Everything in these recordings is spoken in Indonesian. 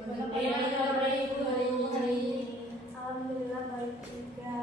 Bagaimana kabar Ibu hari ini? Alhamdulillah baik juga.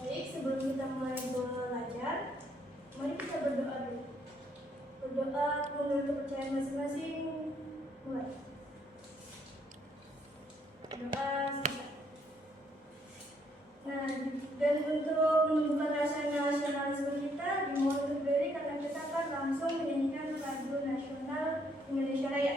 Baik, sebelum kita mulai belajar, mari kita berdoa dulu. Berdoa menurut kepercayaan masing-masing. Mulai. Doa singkat. Nah, dan untuk menumbuhkan rasa nasionalisme kita, dimohon untuk berdiri karena kita akan langsung menyanyikan lagu nasional Indonesia Raya.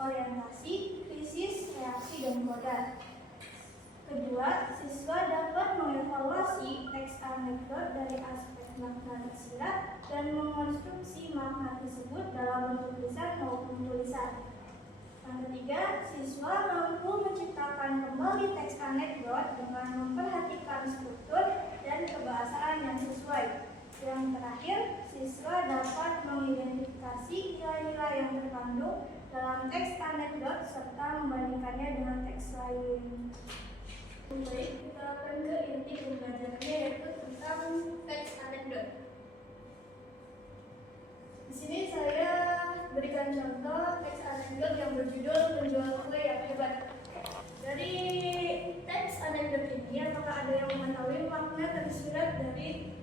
Orientasi, krisis, reaksi, dan koda. Kedua, siswa dapat mengevaluasi teks anekdot dari aspek makna tersirat dan mengonstruksi makna tersebut dalam bentuk tulisan maupun tulisan. Yang ketiga, siswa mampu menciptakan kembali teks anekdot dengan memperhatikan struktur dan kebahasaan yang sesuai. Yang terakhir, siswa dapat mengidentifikasi nilai-nilai yang terkandung dalam teks anekdot serta membandingkannya dengan teks lain. Baik, kita akan ke inti pembelajarannya yaitu tentang teks anekdot. Di sini saya berikan contoh teks anekdot yang berjudul Penjual Kue yang Hebat. Dari teks anekdot ini, apakah ada yang mengetahui makna tersirat dari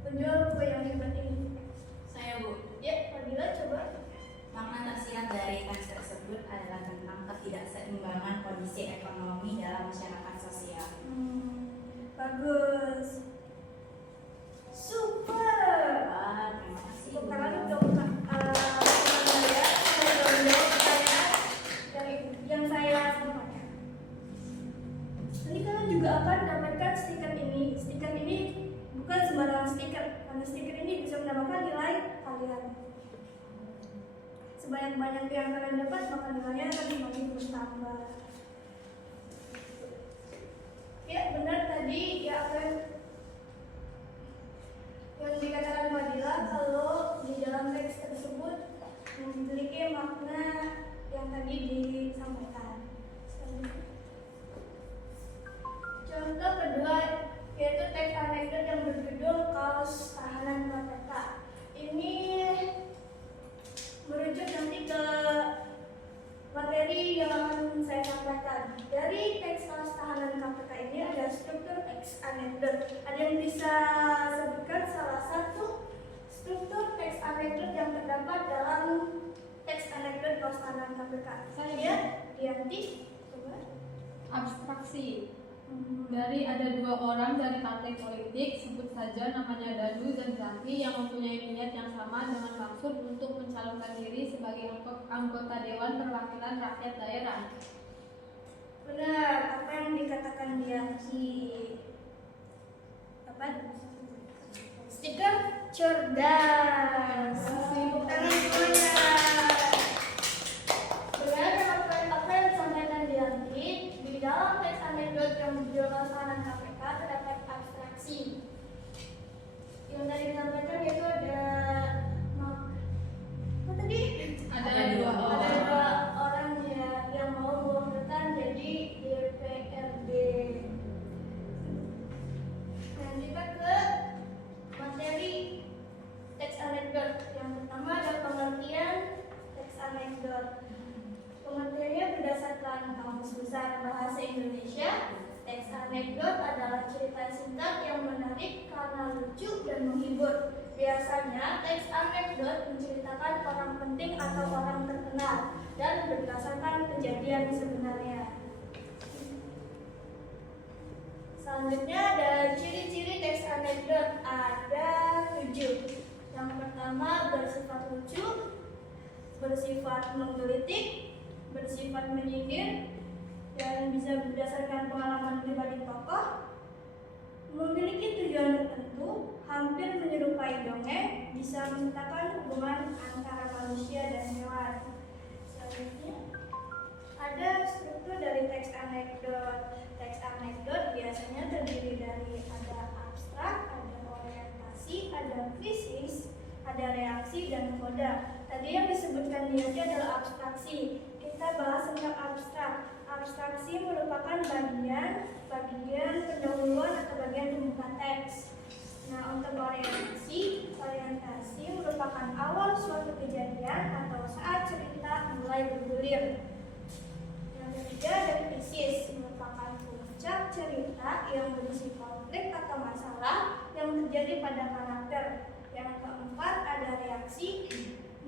penjual kue yang hebat ini? Saya, Bu. Ya, Fadila coba. Makna tersirat dari teks tersebut adalah tentang ketidakseimbangan kondisi ekonomi dalam masyarakat sosial. Bagus. Super. Wah, terima kasih. Tepuk tangan untuk saya menjawab pertanyaan dari yang saya sampaikan. Nanti kalian juga akan dapatkan stiker ini. Stiker ini bukan sembarang stiker, karena stiker ini bisa mendapatkan nilai kalian. Sebanyak-banyak yang kalian dapat, maka nilainya akan semakin bertambah. Ya, benar tadi ya akan yang dikatakan Fadila kalau di dalam teks tersebut memiliki makna yang tadi disampaikan. Contoh kedua yaitu teks anekdot yang berjudul Kaos Tahanan KPK. Ini merujuk nanti ke materi yang akan saya sampaikan. Dari teks Kaos Tahanan KPK ini ada struktur teks anekdot. Ada yang bisa sebutkan salah satu struktur teks anekdot yang terdapat dalam teks anekdot Kaos Tahanan KPK? Saya, ya? Dianti, coba. Abstraksi. Dari ada dua orang dari partai politik, sebut saja namanya Danu dan Zaki, yang mempunyai niat yang sama dengan maksud untuk mencalonkan diri sebagai anggota Dewan Perwakilan Rakyat Daerah. Benar, apa yang dikatakan Dianti? Apa? Stiker cerdas. Tepuk tangan semuanya. Benar apa yang disampaikan Dianti, di dalam teks anekdot yang berjudul Laksana KPK terdapat abstraksi. Yang tadi disampaikan itu ada apa tadi? Ada dua Ada orang. dua orang ya yang mau mengundurkan jadi DPRD. Nah, kita ke materi teks anekdot. Yang pertama ada pengertian teks anekdot. Pengertiannya berdasarkan Kamus Besar Bahasa Indonesia. Teks anekdot adalah cerita singkat yang menarik karena lucu dan menghibur. Biasanya teks anekdot menceritakan orang penting atau orang terkenal dan berdasarkan kejadian sebenarnya. Selanjutnya ada ciri-ciri teks anekdot, ada 7. Yang pertama bersifat lucu, bersifat menggelitik, bersifat menyindir, dan bisa berdasarkan pengalaman pribadi tokoh, memiliki tujuan tertentu, hampir menyerupai dongeng, bisa menciptakan hubungan antara manusia dan hewan. Selanjutnya ada struktur dari teks anekdot. Teks anekdot biasanya terdiri dari ada abstrak, ada orientasi, ada krisis, ada reaksi, dan koda. Tadi yang disebutkan dia adalah abstraksi. Kita bahas tentang abstrak. Abstraksi merupakan bagian pendahuluan atau bagian pembuka teks. Nah, untuk orientasi merupakan awal suatu kejadian atau saat cerita mulai bergulir. Yang ketiga ada krisis, merupakan puncak cerita yang berisi konflik atau masalah yang terjadi pada karakter. Yang keempat ada reaksi,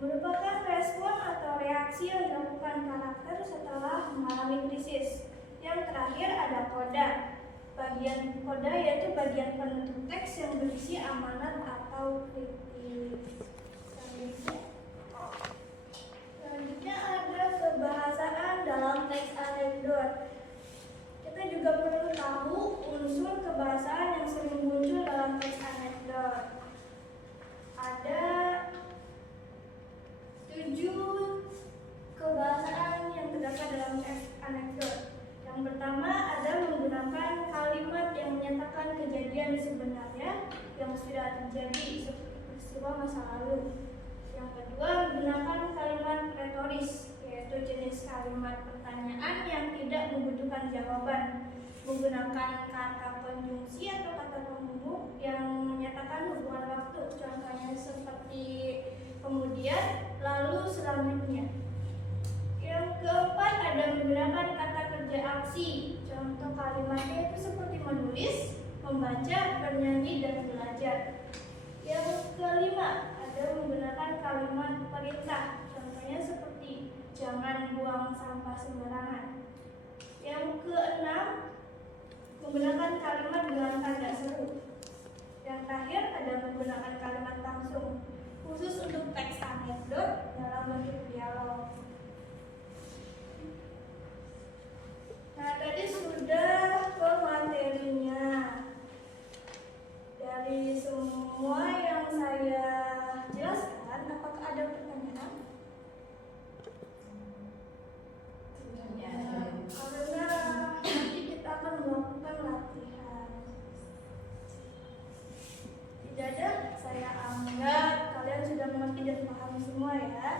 merupakan respon atau reaksi yang dilakukan karakter setelah mengalami krisis. Yang terakhir ada koda. Bagian koda yaitu bagian penutup teks yang berisi amanat atau kritik. Selanjutnya ada kebahasaan dalam teks anekdot. Kita juga perlu tahu unsur kebahasaan yang sering muncul dalam teks anekdot. Ada 7 kebahasaan yang terdapat dalam teks anekdot. Yang pertama ada menggunakan kalimat yang menyatakan kejadian sebenarnya yang sudah terjadi seperti peristiwa masa lalu. Yang kedua menggunakan kalimat retoris, yaitu jenis kalimat pertanyaan yang tidak membutuhkan jawaban. Menggunakan kata konjungsi atau kata penghubung yang menyatakan hubungan waktu. Contohnya seperti kemudian, lalu, selanjutnya. Yang keempat ada menggunakan kata kerja aksi. Contoh kalimatnya itu seperti menulis, membaca, bernyanyi, dan belajar. Yang kelima ada menggunakan kalimat perintah. Contohnya seperti jangan buang sampah sembarangan. Yang keenam menggunakan kalimat dengan tanda seru. Yang terakhir ada menggunakan kalimat langsung, khusus untuk teks anekdot dalam bentuk dialog. Nah, tadi sudah ke materinya. Dari semua yang saya jelaskan, apakah ada pertanyaan? Karena nanti kita akan melakukan latihan. Tidak ada, saya anggap kalian sudah mengerti dan paham semua ya.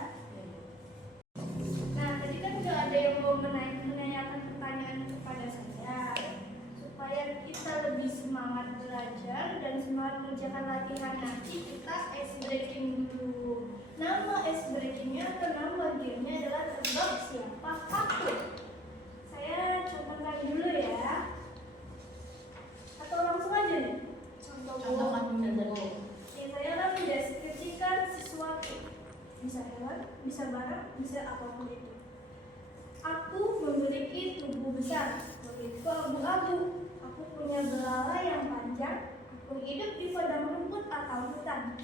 Nah, tadi kan sudah ada yang mau menanyakan pertanyaan kepada saya, supaya kita lebih semangat belajar dan semangat mengerjakan latihan. Nanti kita ice breaking dulu. Nama ice breakingnya atau nama gamenya adalah tebak siapa aku. Saya contohkan dulu ya. Atau langsung aja nih. Contohkan dulu. Ini saya akan mendeskripsikan sesuatu. Bisa hewan, bisa barang, bisa apapun itu. Aku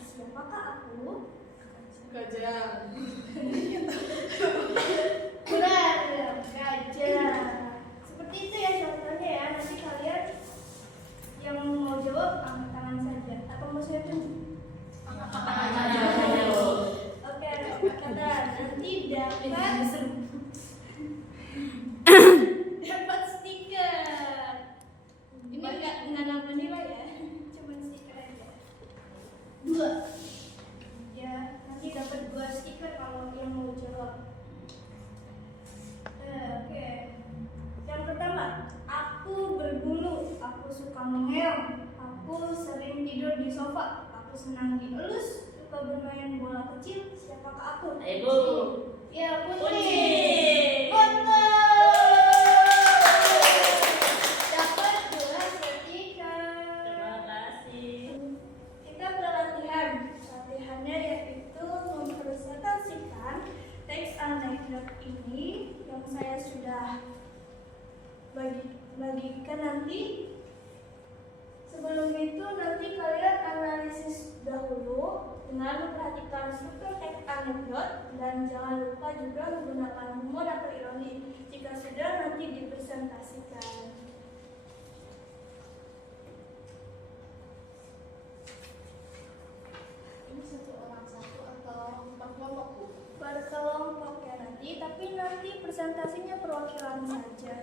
Siapakah aku? Gajah. Benar, gajah. Seperti itu ya contohnya ya. Nanti kalian yang mau jawab angkat tangan saja. Atau mau saya tunjuk? Angkat tangan saja. Oke, kata nanti dapat stiker. Ini nggak nambah nilai ya, cuma stiker aja. 2. Ya, nanti dapat 2 stiker kalau yang mau jawab. Oke. Yang pertama, aku berbulu, aku suka mengeong, aku sering tidur di sofa, aku senang dielus, suka bermain bola kecil. Siapakah aku? Ibu. Ya, Putri. Putri. Betul. Dapat 2 stiker. Terima kasih. Kita berlatihan. Latihannya yaitu mempresentasikan teks anekdot ini yang saya sudah bagikan nanti. Sebelum itu nanti kalian analisis dahulu dengan memperhatikan struktur teks anekdot dan jangan lupa juga menggunakan humor atau ironi. Jika sudah nanti dipresentasikan. Ini satu orang satu atau 4 kelompok, Bu? Berkelompok ya tapi nanti presentasinya perwakilan saja.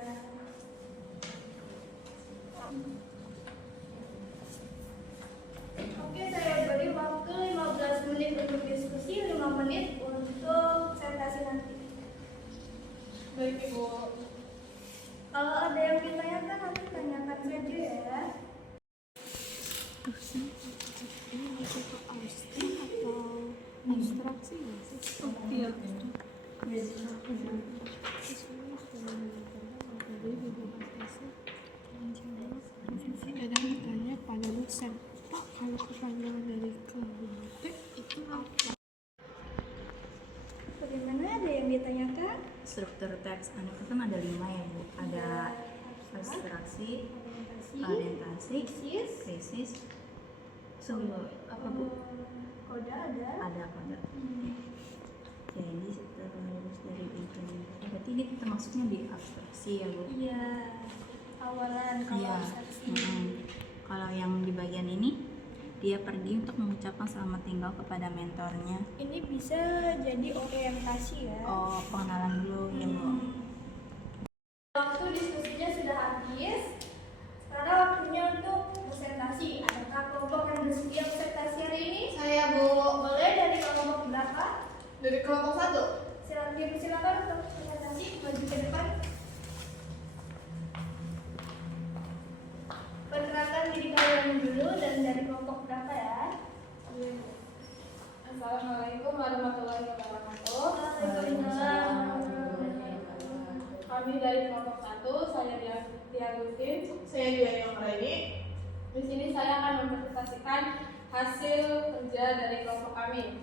Oke, saya beri waktu 15 menit untuk diskusi, 5 menit untuk presentasi nanti. Baik, Ibu. Kalau ada yang ditanyakan nanti tanyakan saja ya. Abstraksi nggak sih? Iya. Ada yang tanya pada dosen, Pak, kalau kepanjangan dari KBT itu apa? Bagaimana, ada yang ditanyakan? Struktur teks anekdot kan ada 5 ya, Bu. Ada abstraksi, orientasi, krisis, sumber apa, Bu? Kode ada. Ada kode. Jadi terus dari itu. Berarti ini termasuknya di abstraksi ya, Bu? Iya, awalan kalau Iya. abstraksi. Kalau yang di bagian ini, dia pergi untuk mengucapkan selamat tinggal kepada mentornya. Ini bisa jadi orientasi ya. Oh, pengenalan dulu ya, Bu. Waktu diskusinya sudah habis. Sekarang waktunya untuk presentasi. Adakah kelompok yang bersedia presentasi hari ini? Saya, Bu. Boleh dari kelompok berapa? Dari kelompok 1. Silakan untuk presentasi, maju ke depan. Perkenalkan diri kalian dulu dan dari kelompok berapa ya? Assalamualaikum warahmatullahi wabarakatuh. Waalaikumsalam. Kami dari kelompok 1, saya Tia Agustin. Saya juga yang ini. Di sini saya akan mempresentasikan hasil kerja dari kelompok kami.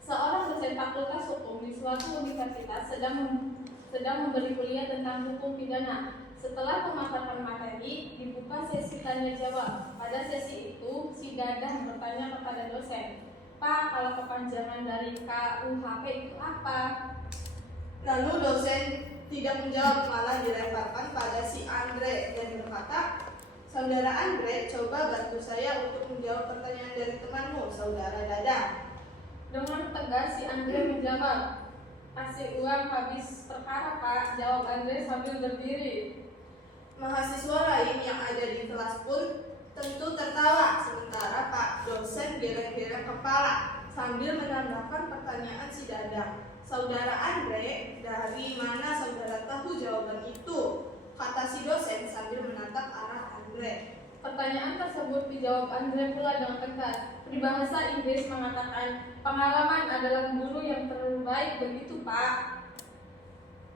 Seorang dosen fakultas hukum di suatu universitas sedang memberi kuliah tentang hukum pidana. Setelah pemaparan materi, dibuka sesi tanya jawab. Pada sesi itu, si Dadah bertanya kepada dosen, "Pak, kalau kepanjangan dari KUHP itu apa?" Lalu dosen tidak menjawab, malah dilemparkan pada si Andre dan berkata, "Saudara Andre, coba bantu saya untuk menjawab pertanyaan dari temanmu, saudara Dadang." Dengan tegas si Andre menjawab, "Kasih uang habis perkara, Pak," jawab Andre sambil berdiri. Mahasiswa lain yang ada di kelas pun tentu tertawa, sementara Pak dosen geleng-geleng kepala sambil menambahkan pertanyaan si Dadang. "Saudara Andre, dari mana saudara tahu jawaban itu?" kata si dosen sambil menatap arah Andre. Pertanyaan tersebut dijawab Andre pula dengan tegas. Peribahasa Inggris mengatakan, "Pengalaman adalah guru yang terbaik, begitu, Pak?"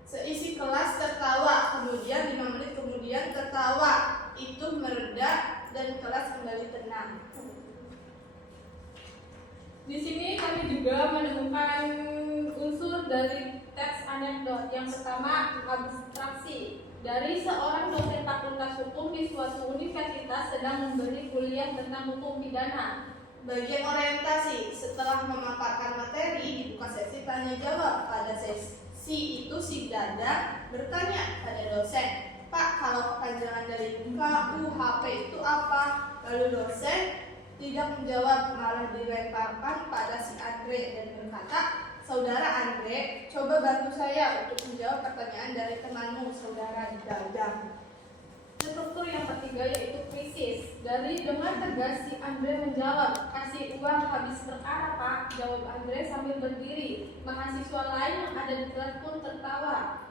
Seisi kelas tertawa, kemudian 5 menit kemudian tertawa itu mereda dan kelas kembali tenang. Di sini kami juga menemukan unsur dari teks anekdot. Yang pertama, abstraksi. Dari seorang dosen fakultas hukum di suatu universitas sedang memberi kuliah tentang hukum pidana. Bagian orientasi. Setelah memaparkan materi, dibuka sesi tanya jawab. Pada sesi itu si Dada bertanya pada dosen, "Pak, kalau kepanjangan dari KUHP itu apa?" Lalu dosen tidak menjawab, malah dilemparkan pada si Andre dan berkata, "Saudara Andre, coba bantu saya untuk menjawab pertanyaan dari temanmu, saudara Dada." Struktur yang ketiga yaitu krisis. Dengan tegas si Andre menjawab, "Kasih uang habis perkara, Pak," jawab Andre sambil berdiri. Mahasiswa lain yang ada di kelas pun tertawa.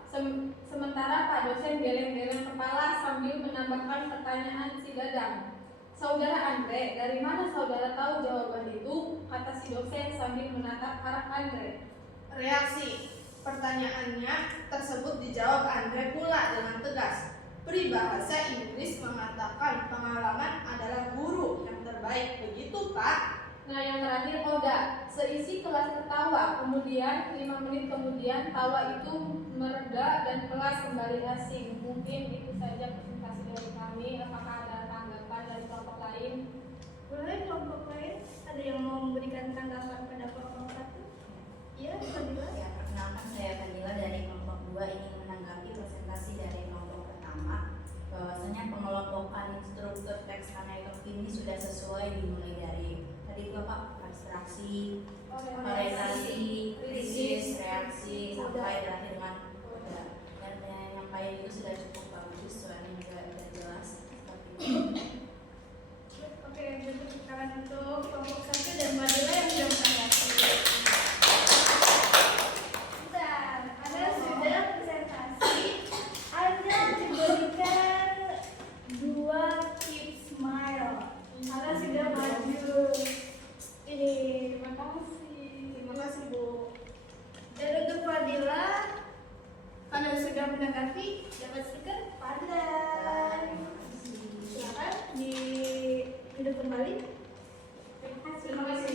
Sementara Pak dosen geleng-geleng kepala sambil menambahkan pertanyaan si Dadang. "Saudara Andre, dari mana saudara tahu jawaban itu?" kata si dosen sambil menatap arah Andre. Reaksi. Pertanyaannya tersebut dijawab Andre pula dengan tegas. Peribahasa Inggris mengatakan pengalaman adalah guru yang terbaik. Begitu, Pak? Nah, yang terakhir Oda. Seisi kelas tertawa. Kemudian 5 menit kemudian tawa itu mereda dan kelas kembali asing. Mungkin itu saja presentasi dari kami. Apakah ada tanggapan dari kelompok lain? Boleh kelompok lain? Ada yang mau memberikan tanggapan pada kelompok 1? Iya, Fadila. Ya, perkenalkan saya Fadila dari kelompok 2 ingin menanggapi presentasi dari kelompok pertama. Bahwasanya pengelompokan struktur teks Anekdot ini sudah sesuai dimulai dari tadi itu apa? Abstraksi, orientasi, krisis, reaksi, sampai terakhir dengan koda. Dan yang lain itu sudah cukup bagus, soalnya juga sudah jelas seperti itu. Oke, jadi sekarang untuk kelompok 1 dan Fadila yang sudah menanggapi. Bentar, Anda sudah presentasi. Anda diberikan 2 tips smile. Anda sudah maju. Terima kasih. Terima kasih, Bu. Dan untuk Fadila, Anda sudah menanggapi. Dapat stiker pandai. Silakan hidup kembali. Terima kasih.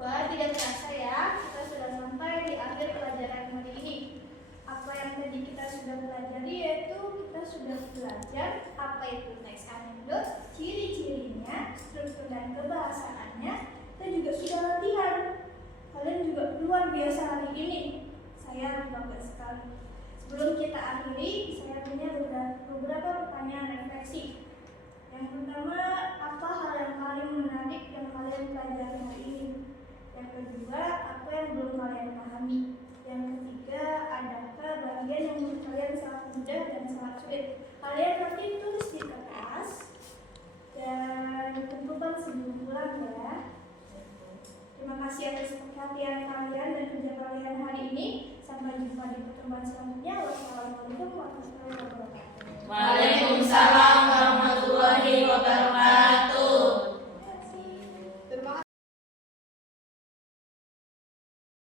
Wah, tidak terasa ya, kita sudah sampai di akhir pelajaran hari ini. Apa yang tadi kita sudah pelajari yaitu kita sudah belajar apa itu teks anekdot, ciri-cirinya, struktur dan kebahasaannya, dan juga sudah latihan. Kalian juga luar biasa hari ini. Saya bangga sekali. Sebelum kita akhiri, saya punya beberapa pertanyaan refleksi. Yang pertama, apa hal yang paling menarik yang kalian pelajari hari ini? Yang kedua, apa yang belum kalian pahami? Yang ketiga, adakah bagian yang menurut kalian sangat mudah dan sangat sulit? Kalian nanti tulis di kertas dan tentukan sebelum pulang ya. Terima kasih atas perhatian kalian dan kerja kalian hari ini. Sampai jumpa di pertemuan selanjutnya. Wassalamualaikum warahmatullahi wabarakatuh. Waalaikumsalam.